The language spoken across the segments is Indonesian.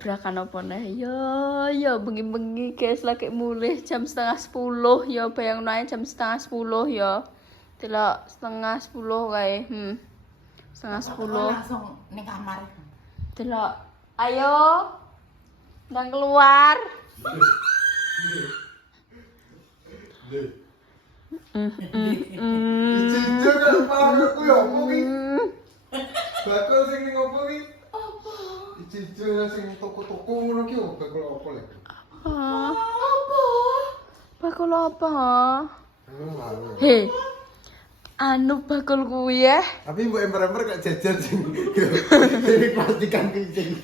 gebrakan apa nih? Ya bengi-bengi guys lagi mulih jam 9:30 ya bayang naik jam 9:30 ya. Delok 9:30 kae. 9:30. Langsung ning kamar. Delok. Ayo. Ndang keluar. Jujur kan aku ya opo ki? Bakul sing ning opo ki? Apa? Jujur sing toko-toko ngono ki bakul opo lek? Apa? Bakul apa? Lalu. Hei. Anu bakul kuwi ya. Tapi mbok ember-ember gak jajan sing plastikan kucing.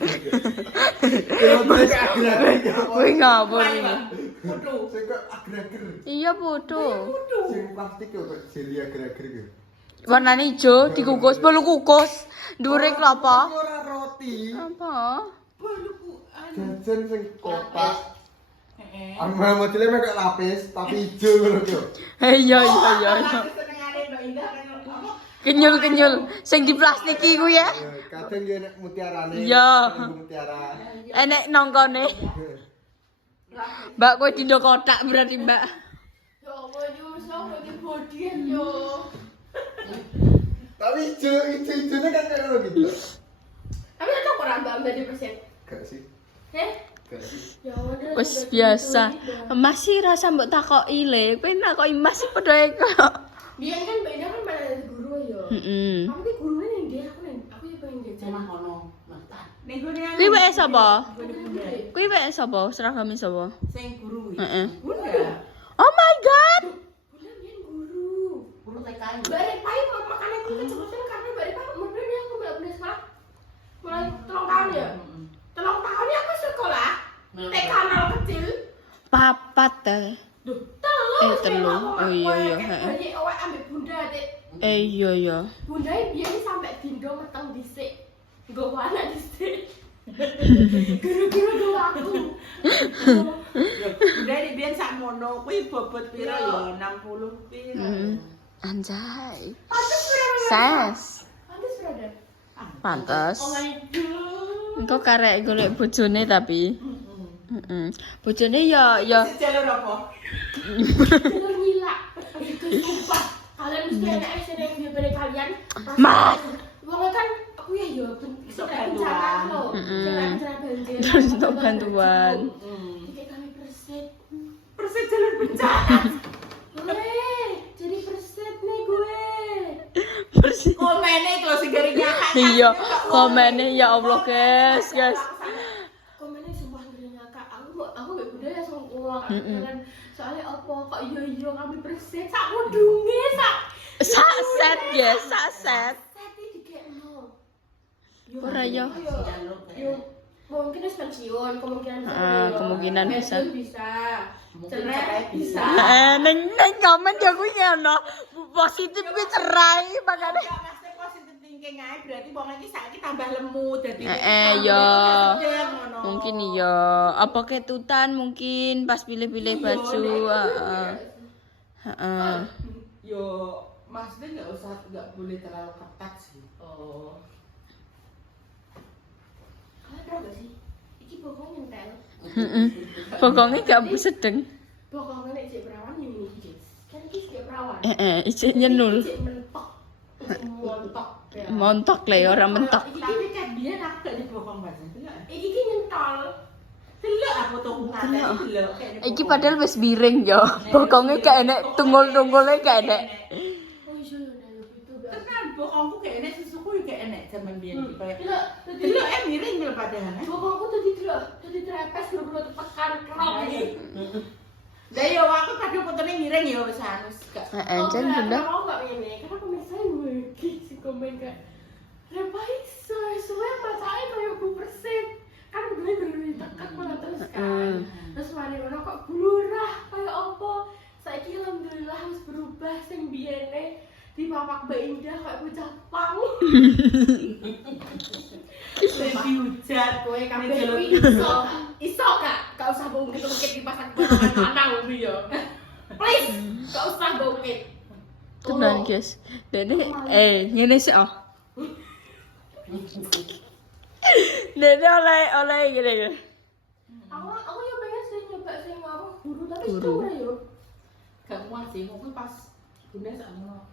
Kuwi ngapa iki? Foto. Sing kok ager-ager. Iya bodoh. Sing plastik kok jeli ager-ager ki. Warnane ijo dikukus, bolu kukus. Dhuwure klopo? Ora roti. Apa? Jajan sing kotak. Amma modele mek lapis tapi ijo ngono ki. Iya. Senengane Mbak Indah kan apa? Kenyul. Sing diplastiki kuwi ya. Kadang yo nek mutiarane. Iya. Mutiara. Enek nongkone. Mbak kowe dindo kotak berarti, Mbak. Ya Allah, yo sampe di bodian yo. Tapi ijo-ijone kan kayak ngono gitu. Tapi tak ora Mbak di persen. Gak sih. Heh? Gak sih. Ya udah. Wis biasa. Masih rasa mbok takoki le. Kowe takoki Mas sih padha ae kok. Biyen kan Mbak Ida kan pada guru yo. Heeh. Aku ki gurune ning dia, aku ya pengen jajan. Cuma kono. Mantan. Ning gone anu. Kuwi wae sapa? Bunda. Kuwi wae sapa? Seragame sapa? Sing guru iki. Heeh. Bunda. Oh my god. Bunda biyen guru. Guru TK. Mbak Repai makan aku kecebutan karena Mbak Repai umurnya dia aku Mbak Bunda sekolah. Mulai 3 tahun ya. 3 tahun ya aku sekolah. TK nol kecil. Papat teh. Duh, telu. Oh iya, heeh. Banyak awak ambek Bunda, Dek. Iya. Bunda biyen sampai dindo meteng dhisik. Nggo anak dhisik. Guru-guru do aku. Bunda iki biyen sak mono kuwi bobot pira ya? 60 pira. Anjay. Pantes berapa? Ses. Pantes berapa? Pantes. Oh my god. Engko karek golek bojone tapi. Heeh. Bojone ya Jalur apa? Jalur nyilak. Itu sumpah. Kalian mesti ada action yang daripada kalian. Mas. Wong kan aku ya yo bencana lo. Bencana banjir. Terus untuk bantuan. Kayak kami perset. Persis jalur bencana. Jadi perset nih gue. Bersih. Komene itu sing gari nyakak. Iya, komennya ya Allah, guys. Komennya sumpah ngeri ngakak. Aku gak budaya langsung ulang kan. Soalnya apa kok iya kami perset sak mudunge sak. Saset, guys, saset. Seti dikekno. Ora yo. Yo mungkin wis pensiun, kemungkinan bisa. Bisa. Cerai bisa. Neng komen ya kuwi ngono. Positif kuwi cerai makane. Pasti positif thinking ae berarti wong iki saiki tambah lemu dadi. Yo. Mungkin iya. Apa ketutan mungkin pas pilih-pilih baju. Heeh. Yo maksudnya nggak boleh terlalu ketat sih. Oh. Kalian tau gak sih? Iki bokong nyentel. Pokoknya gak sedeng. Bokongnya nek cek perawan ini iki. Kan iki cek perawan. Ijek nyenul. Cek mentok. Montok. Montok le ora mentok. Tapi kan dia nak gak dibokong banget. Iki ki nyentol. Delok aku tuh ngene delok. Iki padahal wis biring yo. Bokongnya gak enek tunggul-tunggulnya gak enek. Oh iya yo itu gak. Tenan bokongku gak enek susuku gak enek zaman biyen kayak. Delok Delok miring lho padahal. bokongku tadi trepes lho tekan kerok iki. Lah yo aku padha fotone miring yo wis anus gak. Jan bunda. Aku gak ngene karena pemirsa iki si komen kan. Repai sesuai matanya kayak 20%. Kan gue tekan malah terus kan. Terus mari ngono kok blurah kayak apa? Saiki alhamdulillah harus berubah sing biyene di papak Mbak Indah kayak bocah pang. Lebih hujan Kowe kabeh jalur kuwi iso gak usah bungkit-bungkit di pasang-pasang lanang kuwi ya. Please, gak usah bungkit. Tenan guys. Dene ngene sih oh. Dede oleh gini ya. Aku ya pengen sih nyoba sing apa guru tapi Guru. ora yo. Gak kuat sih, mungkin pas bunda sakmono.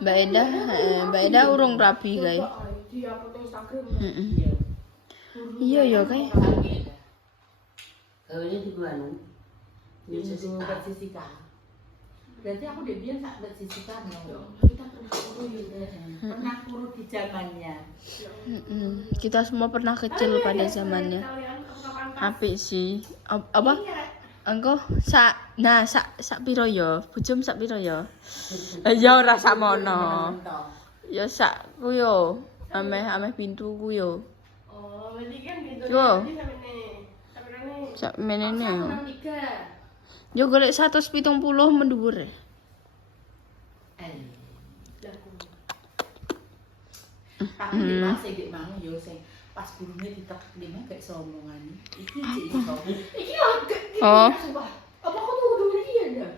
Mbak Eda urung rabi guys. Di upload Instagram. Iya. Iya ya kayak. Kawinnya di mana? Di Sisika. Berarti aku udah bilang sak Sisika no. Kita pernah guru gitu. Pernah kurut di zamannya. Kita semua pernah kecil pada zamannya. Apik sih. Apa? Engko sak piro ya? Bujum sak piro ya? Ya ora sakmono. Ya sak ku yo. Ameh pintu ku yo. Oh, berarti kan gitu. Yo. Sampai ini. Sak menene yo. 63. Yo golek 170 mendhuwur. Tapi di pas dik mang yo sing pas gurune diteklime gak iso omongan. Iki sih iso. Iki lagi. Oh. Apa kamu udah beli ya?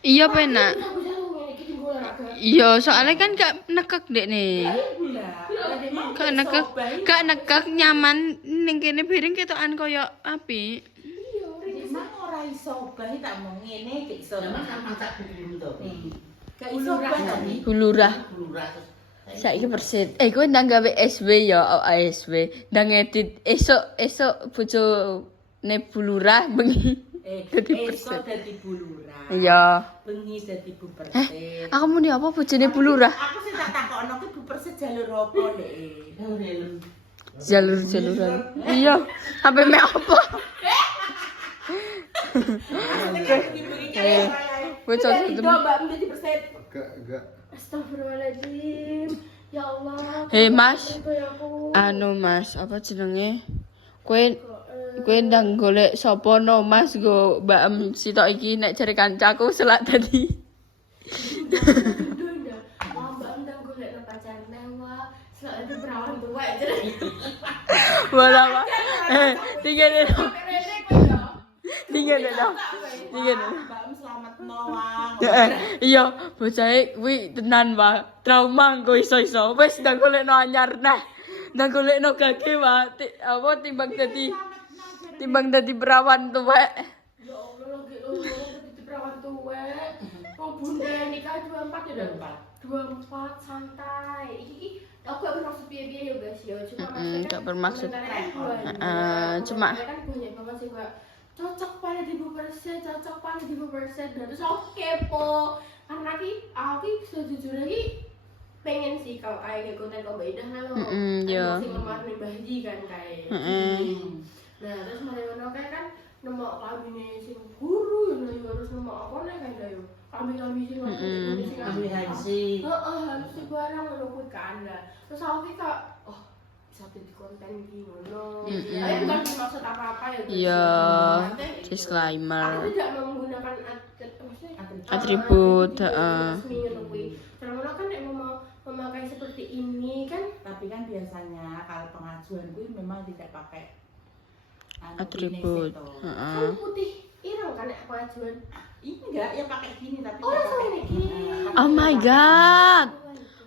Iya penak. Aku jalan ngene iki tinggal olahraga. Iya, soalnya kan gak nekek dek nih. Gak nekek nyaman ning kene piring ketokan koyo api. Emang ora iso bae tak mau ngene gak iso. Sama sama tak guru to. Gak iso bae tadi. Bulurah. Guru ratus. Saiki persit. Kowe ndang gawe SW ya, ASW. Ndang edit esok bojone bulurah bengi. Dadi Esok persit. dadi bulurah. Iya. Bengi dadi bu persit. Aku muni apa bojone bulurah? Aku sing tak takokno ki bu persit jalur apa Dek? Jalur-jaluran. Iya. Sampai me apa? Bocah Dari Mbak menjadi persen. Gak. Astagfirullahaladzim. Ya Allah. Hei, Mas. Itu ya aku. Anu Mas, apa jenenge? Kowe ndang golek sapa no Mas go Mbak Em sitok iki nek jare kancaku selak tadi. Bunda. Mbak ndang golek nang pacar mewah. Soalnya itu perawan tua aja. Wala apa? Tinggal dong. Rene kok ya. Tinggal dong. Tinggal. Mbak selamat noang. Iya, bocahe kuwi tenan, Pak. Trauma engko iso-iso. Wis ndang golekno anyar nah. Ndang golekno gage, Pak. Apa timbang dadi perawan tuwek. Ya Allah lagi itu perawan tua. Kok bunda nikah 24 ya? 24 santai. Iki aku gak bermaksud piye-piye ya guys ya. Cuma maksudnya Gak bermaksud. Cuma Cuma kan banyak banget sih kayak cocok pada di persen, cocok pada di persen. Dan terus aku kepo. Karena aku sejujurnya pengen sih kalau kayak konten kau beda halo. iya. Sing lemari bayi kan kayak. Nah, terus mana kan nemu kambing sing guru ya harus nemu apa nih kan dayo. Kambing sing sing Kami haji. harus di barang ngono kuwi kan. Terus aku ki kok bisa di konten iki ngono. Tapi bukan maksud apa-apa ya. Iya. Aku Disclaimer. tidak menggunakan Atribut, resmi ngono kuwi. Karena kan nek mau memakai seperti ini kan Tapi kan biasanya kalau pengajuan gue memang tidak pakai Atribut. kan putih ireng kan nek pengajuan. Enggak, ya pakai gini tapi Oh, nggak langsung pakai ini. Oh my god.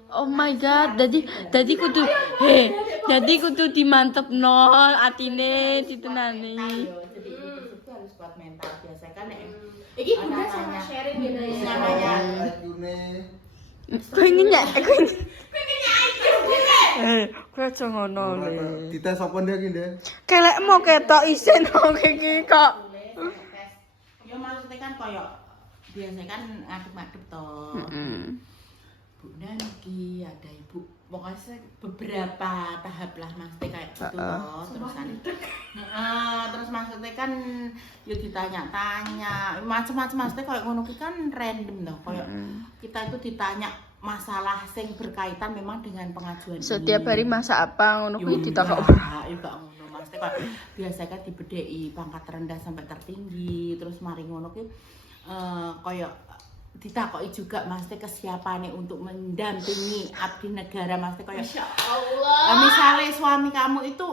Oh my god. Dadi kudu dadi kudu dimantepno atine ditenani. Jadi itu harus kuat mental biasanya kan nek Iki bunda sama sharing beda ya. Namanya. Yune. Kowe ngenyak, kowe aja ngono le. Dites apa ndek iki ndek? Kelek mau ketok isin kok iki kok. Ya maksudnya kan koyo biasanya kan ngadep-ngadep toh. Bunda niki ada ibu pokoknya beberapa tahap lah maksudnya kayak gitu loh terusan terus maksudnya kan yuk ditanya-tanya macam-macam maksudnya kayak ngono kan random loh kayak kita itu ditanya masalah sing berkaitan memang dengan pengajuan Setiap hari masa apa ngono kuwi ditakok. ya gak ngono maksudnya kayak biasa kan dibedheki pangkat terendah sampai tertinggi terus mari ngono ki kayak ditakoki juga maksudnya kesiapannya untuk mendampingi abdi negara maksudnya kayak Masya Allah. misalnya suami kamu itu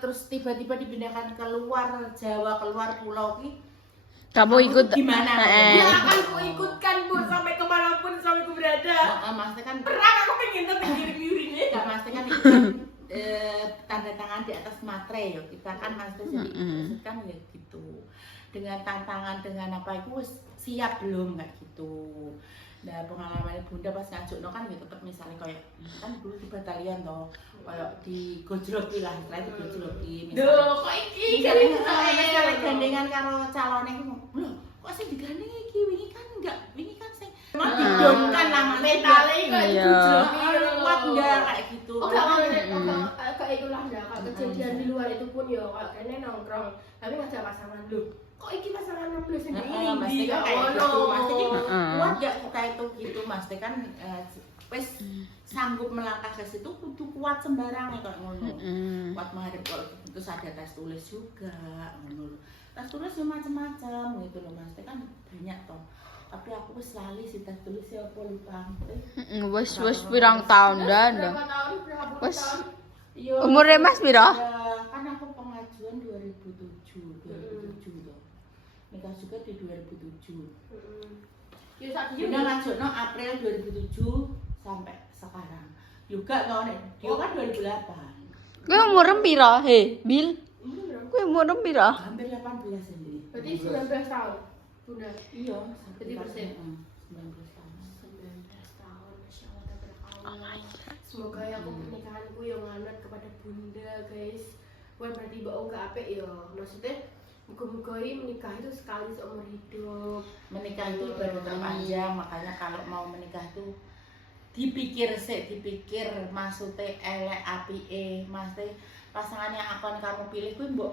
terus tiba-tiba dipindahkan keluar Jawa keluar pulau ki Kamu ikut gimana? Ya akan ku ikutkan bu sampai kemanapun suamiku berada. maksudnya kan Perang aku pengen tapi ngirim-ngirim nggak maksudnya kan itu kan atas materai ya kita kan maksudnya jadi maksud kan ya gitu dengan tantangan dengan apa itu siap belum kayak gitu. Nah pengalaman bunda pas ngajuk no kan gitu tetap misalnya kayak kan dulu di batalion toh kayak di gojloki lah istilahnya di gojloki Duh, kok iki misalnya gandengan karo calonnya itu loh kok sih digandeng iki wingi kan sing mau didonkan lah mentale kok Iya. digojloki kuat enggak kayak gitu. Oh, kayak itulah enggak kayak kejadian di luar itu pun ya kayaknya nongkrong tapi ngajak pasangan lu. Kok iki pasangan 16 sendiri Pasti di kan kayak gitu, pasti Heeh. kuat gak kita itu gitu, pasti kan wes sanggup melangkah ke situ kudu kuat sembarang kayak ngono. Kuat menghadapi terus ada tes tulis juga ngono. Tes tulis ya macam-macam gitu loh, pasti kan banyak toh. Tapi aku wis lali sih tes tulis ya apa lupa. Wis pirang tahun dah. Berapa tahun? Berapa Wes. tahun? Iya. Umurnya Mas piro? Ya, kan aku pengajuan 2007 tuh. Nikah juga di 2007. Ya sak Udah ngajuk no April 2007 sampai sekarang. Juga no dia kan 2008. Kowe umur piro? He, Bil. Kowe umur piro? Hampir 18 ini. Berarti 19 tahun. Bunda. Iya, Berarti persen. 19 tahun. 19 tahun. Masya Allah tabarakallah. Semoga ya aku pernikahanku yang nganut kepada Bunda, guys. Bukan berarti mbak gak apik ya. Maksudnya muka-muka menikah itu sekali seumur hidup. Menikah itu ibadah terpanjang, makanya kalau mau menikah itu dipikir maksudnya elek apike, maksudnya pasangan yang akan kamu pilih kuwi mbok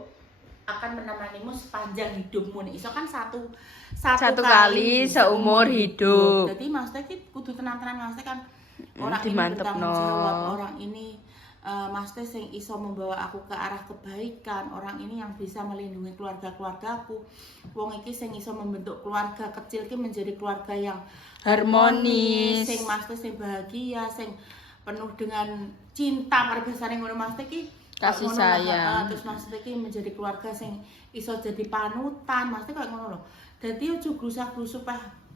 akan menemanimu sepanjang hidupmu nih. Iso kan satu kali seumur hidup. Jadi maksudnya ki kudu tenang-tenang maksudnya kan orang ini dimantepno. bertanggung jawab, orang ini maksudnya sing iso membawa aku ke arah kebaikan, orang ini yang bisa melindungi keluarga-keluargaku. Wong iki sing iso membentuk keluarga kecil ki menjadi keluarga yang Harmonis. sing maksudnya sing bahagia, sing penuh dengan cinta margasane ngono maksudnya ki Kasih ngono lah, sayang. terus maksudnya ki menjadi keluarga sing iso jadi panutan, maksudnya kayak ngono lho. Dadi ojo glusak-glusuk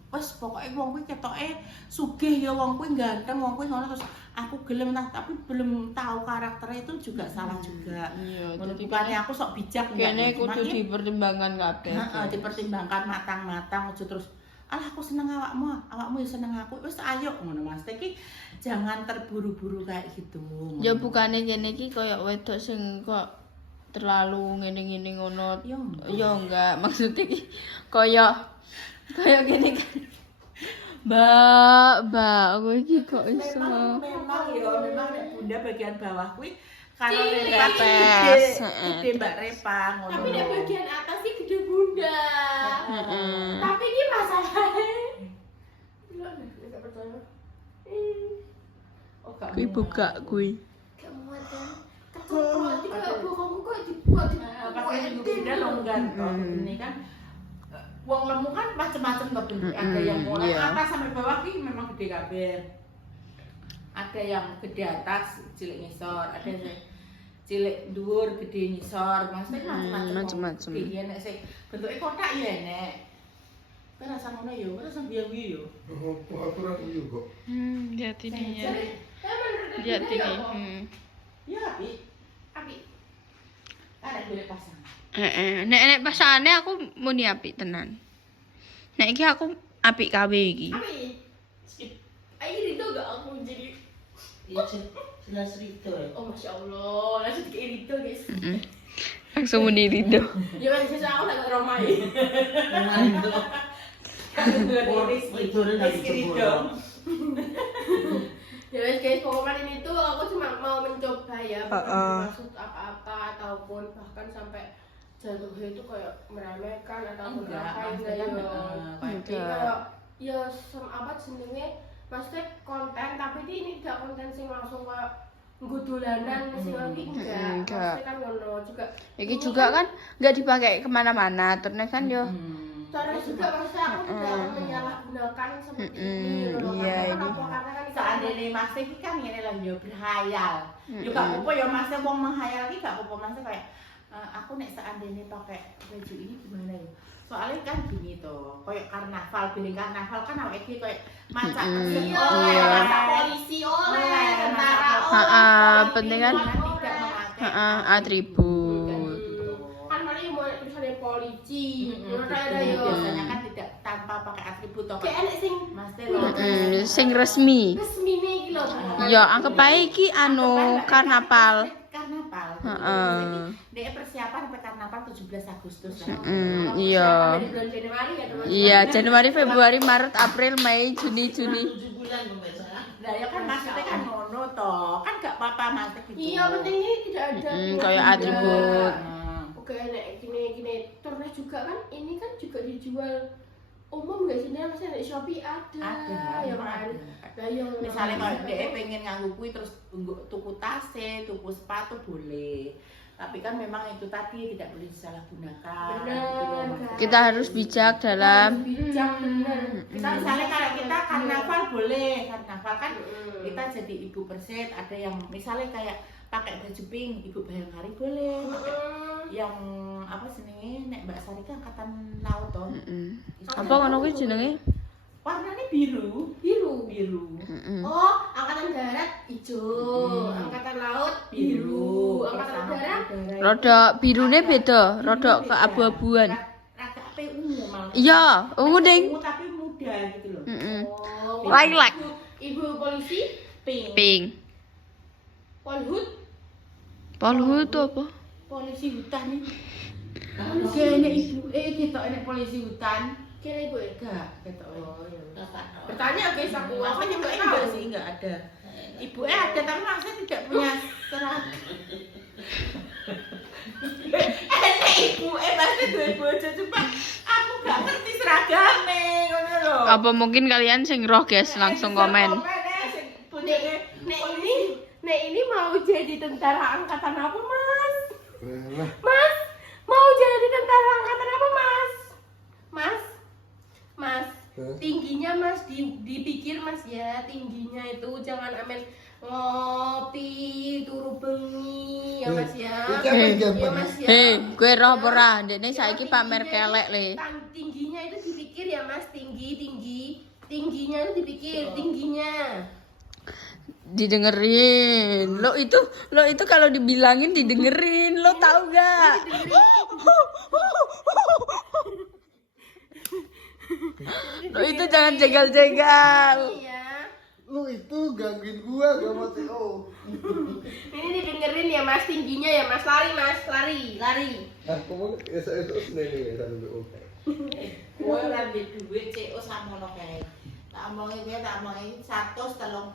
wes pokoknya wong kuwi ketoke sugih ya wong kuwi ganteng wong kuwi ngono terus aku gelem tapi belum tahu karakternya itu juga salah juga. Iya, Menurut bukannya aku sok bijak kene Cuma kudu ki, dipertimbangkan kabeh. dipertimbangkan matang-matang ojo terus alah aku seneng awakmu ya seneng aku wis ayo ngono Mas. Iki jangan terburu-buru kayak gitu. Ya bukane kene iki koyo wedok sing kok terlalu ngene-ngene ngono. Yo. Ya enggak, maksudnya iki koyo gini kan. Mbak, kowe iki kok iso. Memang nek bunda bagian bawah kuwi kalau Cilik. Repa Tes, gede Mbak Repa ngono. Tapi di bagian atas sih gede Bunda. Tapi ini masalahnya. Gak percaya. Oh, gak Kuwi muat. buka kuwi. Gak muat kan? Kecil banget kayak bokongmu kok dibuat Pas ibu bunda longgar toh. Ini kan wong lemu kan macam-macam toh bentuk. Ada yang mulai iya. atas sampai bawah ki memang gede kabeh. Ada yang gede atas, cilik ngisor, ada yang cilik dhuwur, gede ngisor. Maksudnya macam-macam. Iya nek sing bentuke kotak ya nek. Kowe rasa ngono yo, kowe rasa biye-biye yo. Aku ora iyo kok. Jati ya. menurut Jati Bunda ya, nih. kok? Ya api, Abi, ada boleh pasang. Nek pasangane aku muni apik tenan. Nek iki aku apik kabeh iki. Abi. Ayo itu gak aku jadi. Iya, jelas Rito ya. Oh masya Allah, langsung kayak itu guys. Langsung muni rido. Ya kan sisa aku lagi romai. Itu udah lagi jebol. Ya guys, pokoknya ini tuh aku cuma mau mencoba ya, bukan maksud apa-apa ataupun bahkan sampai jatuhnya itu kayak meremehkan ataupun Enggak, apa maksudnya ya. kan, Jadi kayak ya apa jenenge maksudnya konten tapi ini tidak konten sing langsung kayak ngudulanan sing lagi enggak. Maksudnya kan ngono juga. Iki juga kan nggak dipakai kemana-mana, terus kan yo. Soalnya juga maksudnya aku tidak akan menyalahgunakan seperti ini loh. Iya, Karena ini. karena kan Seandainya Mas iki kan ngene lah yo berhayal. Yo gak apa-apa ya Mas wong menghayal iki gak apa-apa Mas kayak aku nek seandainya pakai baju ini gimana ya? Soalnya kan gini tuh, kayak karnaval, biling karnaval kan awake iki kayak macak Mm-mm. iya, Iya. masa polisi oleh, tentara oleh. Ha-ha, polisi penting kan? oleh. tidak memakai atribut. Kan paling mau tulisannya polisi, ngono ada yo. Biasanya kan tidak tanpa pakai atribut toh. Kayak enek sing Mesti lo. Sing resmi. resmine iki lho. Ya anggap bae iki anu karnaval. Karnaval. Heeh. Dia persiapan sampai karnaval 17 Agustus lah. Iya. Dari bulan Januari ya teman. Iya, Januari, Februari, Maret, April, Mei, Juni, Juli. 7 bulan pemirsa. Nah ya kan maksudnya kan ngono toh. Kan gak apa-apa maksudnya gitu. Iya, penting ini tidak ada. Kayak atribut. Oke, nek gini terus juga kan ini kan juga dijual umum gak sih? Maksudnya di Shopee ada. Ya kan. Nah, yang Misalnya kalau dia pengen nganggu kui terus tuku tas, tuku sepatu boleh. Tapi kan memang itu tadi tidak boleh disalahgunakan. Benar. Kita harus bijak dalam bijak bener. Kita misalnya kalau kita karnaval boleh, karnaval kan kita jadi ibu perset. Ada yang misalnya kayak pakai baju pink, ibu Bayangkari boleh. Yang apa sih nek Mbak Sari kan angkatan laut toh. apa ngono kuwi jenenge? Warnanya biru. Oh, angkatan darat hijau, angkatan laut biru, angkatan darat Rada birune beda, rada keabu-abuan. Rada apa ungu malah. Iya, ungu ding. Ungu tapi muda gitu loh. Oh, Lilac. Ibu polisi, Pink. Pink. polhut, Polhut itu apa? Polisi hutan nih. Kayaknya ibu kita ini polisi hutan. kira ibu ya? Enggak, kita. Oh, iya. Kakak. Bertanya guys, aku Apa juga nyebutnya tahu enggak sih? Enggak ada. Ibu ada tapi maksudnya tidak punya seragam. Ibu pasti dua bojo cuma aku gak ngerti seragamnya ngono lho. Apa mungkin kalian sing roh guys langsung komen. Nek ini mau jadi tentara angkatan apa, Mas? Lah, Mas, mau jadi tentara angkatan apa, Mas? Mas, tingginya Mas dipikir Mas ya, tingginya itu jangan amen ngopi turu bengi ya Mas ya. Ya Mas ya. Hei, gue roh apa ora? Ndekne saiki pamer kelek le. Tingginya itu dipikir ya Mas, tingginya itu dipikir tingginya. Didengerin. Lo itu kalau dibilangin didengerin. Lo tahu gak? Lo itu jangan jegal-jegal. Iya. lu itu gangguin gua gak mau TO. Ini didengerin ya Mas, tingginya ya Mas, lari Mas, lari. Aku mau esok seneng ya sampe oke. Kowe ora duwe duit CO samono kae. Tak omongi kowe tak omongi 134.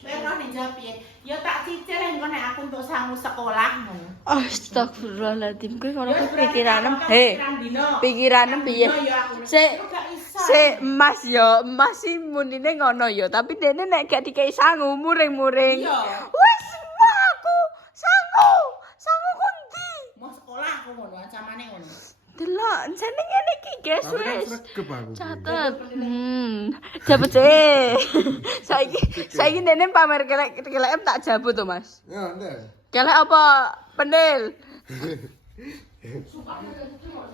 Kowe ora njawab piye? Ya tak cicil engko nek aku untuk sangu sekolah ngono. Astagfirullahaladzim. Gue kalau Ya, pikiranem, berarti hei, pirang dino. pikiranem piye? Dino ya aku. Sik, Lu gak iso. Emas yo, emas sih munine ngono yo, tapi dene nek gak dikai sangu muring-muring. Iya. Wes mau aku sangu kundi. Mau sekolah aku ngono ancamane ngono. Delok, jeneng ngene iki guys Tapi kan wes. sregep aku. Catet. Jabut sih. Saiki dene pamer kelek tak jabut to, Mas. Ya, ndak. Kelek apa? Pendil. Suka ada sedang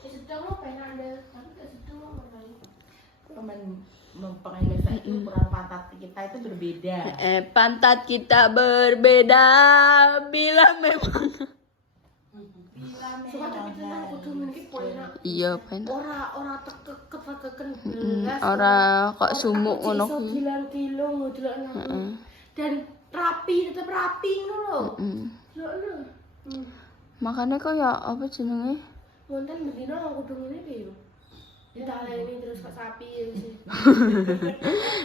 sedang lo pengen ada, tapi gak sedang lo ngapain? Mempengaruhi itu ukuran pantat kita itu berbeda. Pantat kita berbeda bila memang. Suka tapi tentang kudu mungkin poin Iya, pen. ora tekeken belas. Ora kok sumuk ngono Iso kuwi. bilang kilo ngodelok nang. Dan rapi, tetap rapi ngono lho. Delok lho. Makanya kok ya apa jenenge? Wonten bendina kudu ngene iki yo. Ditaleni terus kok sapi ya sih.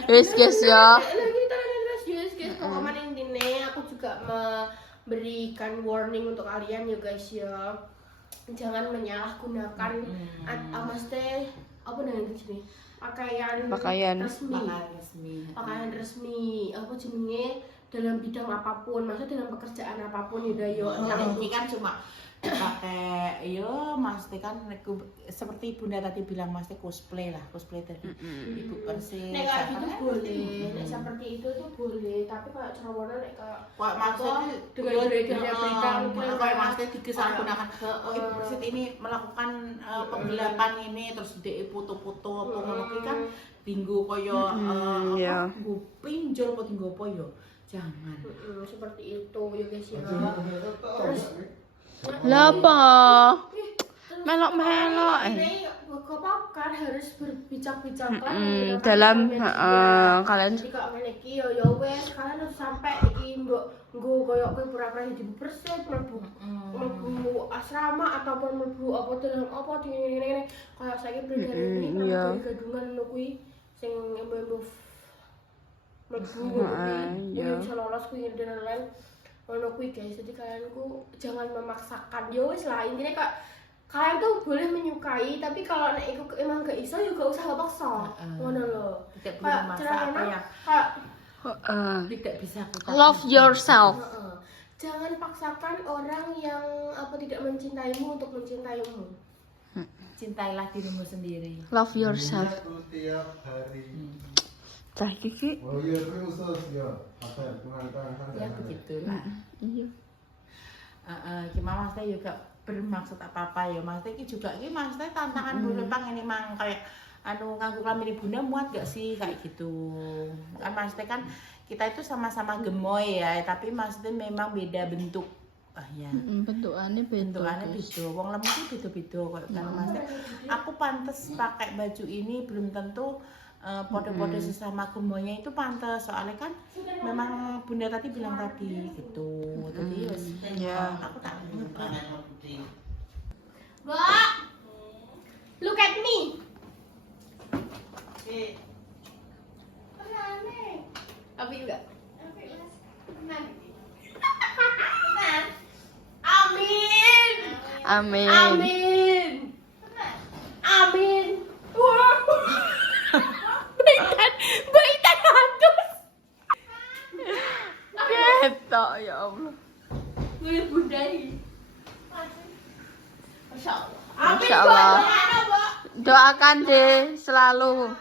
Wis guys ya. Lagi ditaleni terus guys. Pokoknya intine aku juga memberikan warning untuk kalian ya guys ya. Jangan menyalahgunakan Mas teh apa namanya sini? Pakaian resmi. Pakaian resmi. Apa jenenge dalam bidang apapun, maksudnya dalam pekerjaan apapun ya yo. Ini kan cuma pakai yo Mas Teh kan seperti Bunda tadi bilang Mas Teh cosplay tadi ibu persis. Nek kayak gitu boleh, nek seperti itu tuh boleh, tapi kayak cerobohan nek kayak Kok maksudnya dengan beredarnya berita kayak Mas Teh disalahgunakan. Ibu persis ini melakukan penggelapan ini terus dhek foto-foto apa ngono kuwi kan dinggo kaya apa nggo pinjol apa dinggo apa yo. Jangan. Seperti itu ya guys ya. Terus Lah apa? Melok-melok. Ini bapak kan harus berbicara-bicara Dalam kalian jadi kok ngene iki ya wes kalian harus sampai iki mbok nggo koyo kowe pura-pura jadi persen mlebu asrama ataupun mlebu apa dalam apa ngene kayak saiki beredar ini kan gadungan lho kuwi sing embo-embo mlebu kuwi ya iso lolos kuwi dan lain ono kuwi guys. Jadi kalian ku jangan memaksakan ya wis lah intine kok kalian tuh boleh menyukai tapi kalau nek iku emang gak iso juga usah paksa ngono lho. Tidak perlu memaksa apa ya. Tidak bisa kita. love yourself. Jangan paksakan orang yang apa tidak mencintaimu untuk mencintaimu. Cintailah dirimu sendiri. Love yourself. Tiap hari. Cah Kiki. Oh iya terus ya. Apa Ya begitulah. Iya. Gimana maksudnya juga bermaksud apa-apa ya maksudnya ini juga ini maksudnya tantangan dulu bang ini mang kayak anu nganggu kelamin ibunda muat gak sih kayak gitu kan maksudnya kan kita itu sama-sama gemoy ya tapi maksudnya memang beda bentuk ya Bentukannya bentukannya beda wong lemah itu beda-beda kok karena maksudnya aku pantas pakai baju ini belum tentu podo-podo sesama gemoynya itu pantas soalnya kan memang bunda tadi bilang tadi gitu jadi ya aku tak ngerti. Mbak, look at me. Tapi enggak. Amin. amin. Amin. Amin. Wow. Baitan hatus. Gitu ya Allah. Gue budai. Masya Allah. Amin. Masya Allah. Mbak. Doakan deh selalu